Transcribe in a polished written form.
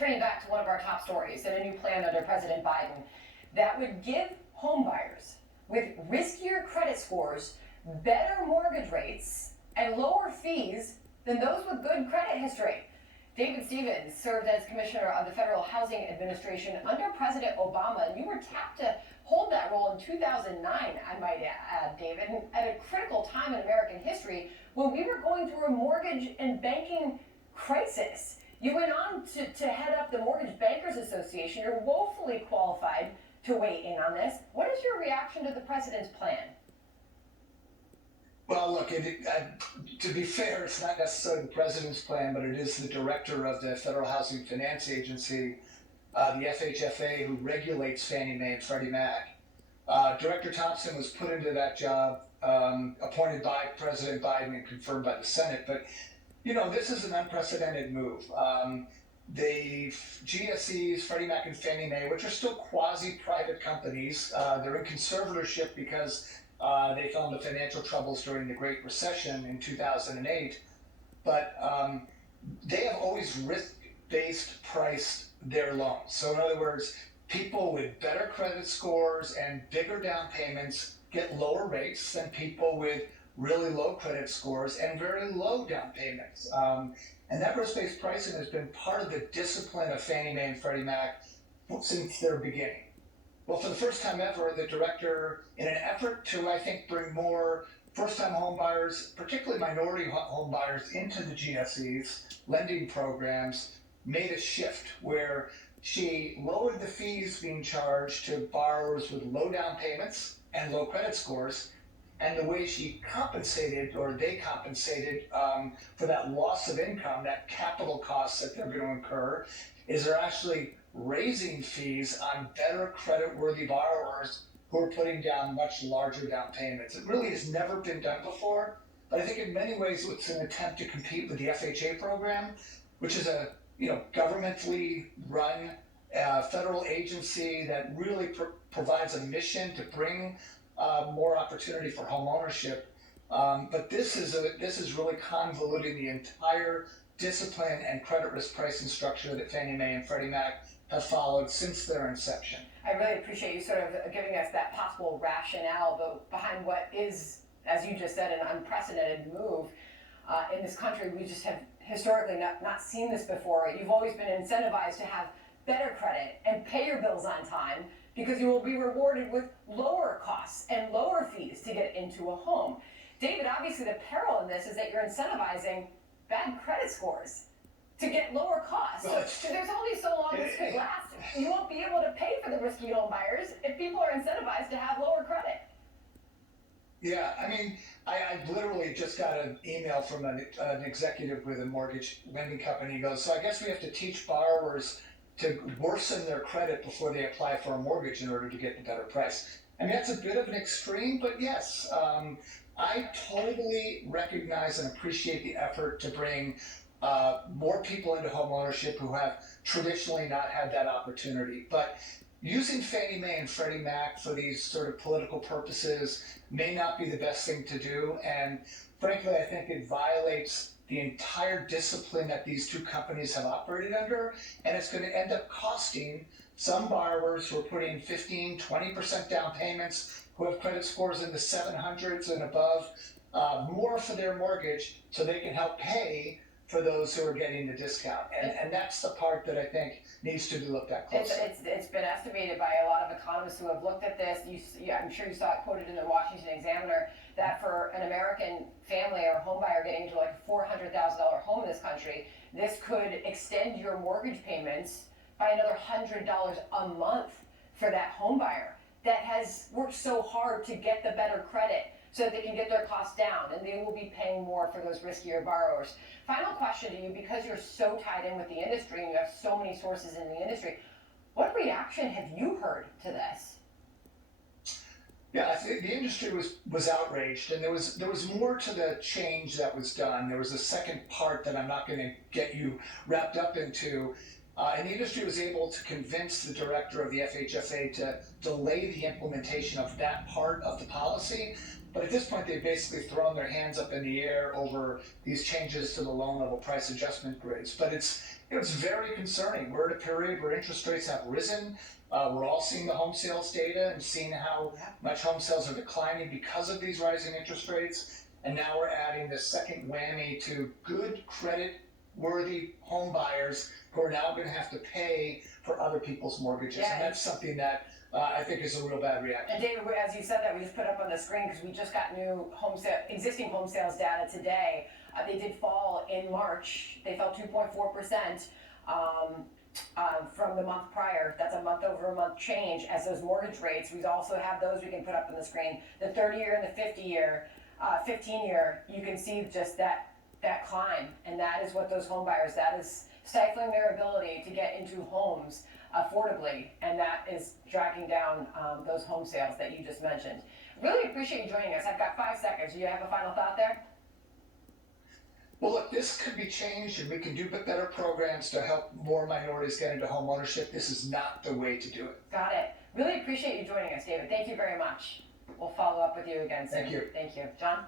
turning back to one of our top stories and a new plan under President Biden that would give homebuyers with riskier credit scores better mortgage rates and lower fees than those with good credit history. David Stevens served as commissioner of the Federal Housing Administration under President Obama, and you were tapped to hold that role in 2009, I might add, David, at a critical time in American history when we were going through a mortgage and banking crisis. You went on to head up the Mortgage Bankers Association. You're woefully qualified to weigh in on this. What is your reaction to the president's plan? Well, look, to be fair, it's not necessarily the president's plan, but it is the director of the Federal Housing Finance Agency, the FHFA, who regulates Fannie Mae and Freddie Mac. Director Thompson was put into that job, appointed by President Biden and confirmed by the Senate. But, you know, this is an unprecedented move. The GSEs, Freddie Mac and Fannie Mae, which are still quasi-private companies, they're in conservatorship because they fell into financial troubles during the Great Recession in 2008. But they have always risk-based priced their loans. So in other words, people with better credit scores and bigger down payments get lower rates than people with really low credit scores and very low down payments. And that risk-based pricing has been part of the discipline of Fannie Mae and Freddie Mac since their beginning. Well, for the first time ever, the director, in an effort to, I think, bring more first-time home buyers, particularly minority home buyers, into the GSEs, lending programs, made a shift where she lowered the fees being charged to borrowers with low down payments and low credit scores. And the way she compensated, or they compensated for that loss of income, that capital costs that they're going to incur, is they're actually raising fees on better credit-worthy borrowers who are putting down much larger down payments. It really has never been done before, but I think in many ways it's an attempt to compete with the FHA program, which is a governmentally run federal agency that really provides a mission to bring more opportunity for home ownership. But this is really convoluting the entire discipline and credit risk pricing structure that Fannie Mae and Freddie Mac have followed since their inception. I really appreciate you sort of giving us that possible rationale behind what is, as you just said, an unprecedented move in this country. We just have historically not seen this before. You've always been incentivized to have better credit and pay your bills on time because you will be rewarded with lower costs and lower fees to get into a home. David, obviously the peril in this is that you're incentivizing bad credit scores to get lower costs. So there's only so long this could last. You won't be able to pay for the risky home buyers if people are incentivized to have lower credit. Yeah, I mean, I literally just got an email from an executive with a mortgage lending company. He goes, so I guess we have to teach borrowers to worsen their credit before they apply for a mortgage in order to get the better price. I mean, that's a bit of an extreme, but yes, I totally recognize and appreciate the effort to bring more people into home ownership who have traditionally not had that opportunity. But using Fannie Mae and Freddie Mac for these sort of political purposes may not be the best thing to do. And frankly, I think it violates the entire discipline that these two companies have operated under. And it's going to end up costing some borrowers who are putting 15, 20% down payments, who have credit scores in the 700s and above, more for their mortgage so they can help pay for those who are getting the discount. And that's the part that I think needs to be looked at closely. It's been estimated by a lot of economists who have looked at this. I'm sure you saw it quoted in the Washington Examiner that for an American family or home buyer getting into like a $400,000 home in this country, this could extend your mortgage payments by another $100 a month for that home buyer that has worked so hard to get the better credit so that they can get their costs down, and they will be paying more for those riskier borrowers. Final question to you, because you're so tied in with the industry and you have so many sources in the industry, what reaction have you heard to this? Yeah, I think the industry was outraged, and there was more to the change that was done. There was a second part that I'm not going to get you wrapped up into. And the industry was able to convince the director of the FHFA to delay the implementation of that part of the policy But at this point, they've basically thrown their hands up in the air over these changes to the loan level price adjustment grids. But it's very concerning. We're at a period where interest rates have risen. We're all seeing the home sales data and seeing how much home sales are declining because of these rising interest rates. And now we're adding the second whammy to good credit-worthy home buyers who are now going to have to pay for other people's mortgages. Yeah, and that's something that I think is a real bad reaction. And David, as you said that, we just put up on the screen because we just got new existing home sales data today. They did fall in March. They fell 2.4% from the month prior. That's a month-over-month change. As those mortgage rates, we also have those we can put up on the screen. The 30-year and the 50-year, 15-year, you can see just that climb, and that is what those home buyers. That is stifling their ability to get into homes affordably, and that is dragging down those home sales that you just mentioned. Really appreciate you joining us. I've got 5 seconds. Do you have a final thought there? Well, look, this could be changed, and we can do better programs to help more minorities get into home ownership. This is not the way to do it. Got it. Really appreciate you joining us, David. Thank you very much. We'll follow up with you again soon. Thank you. Thank you. John?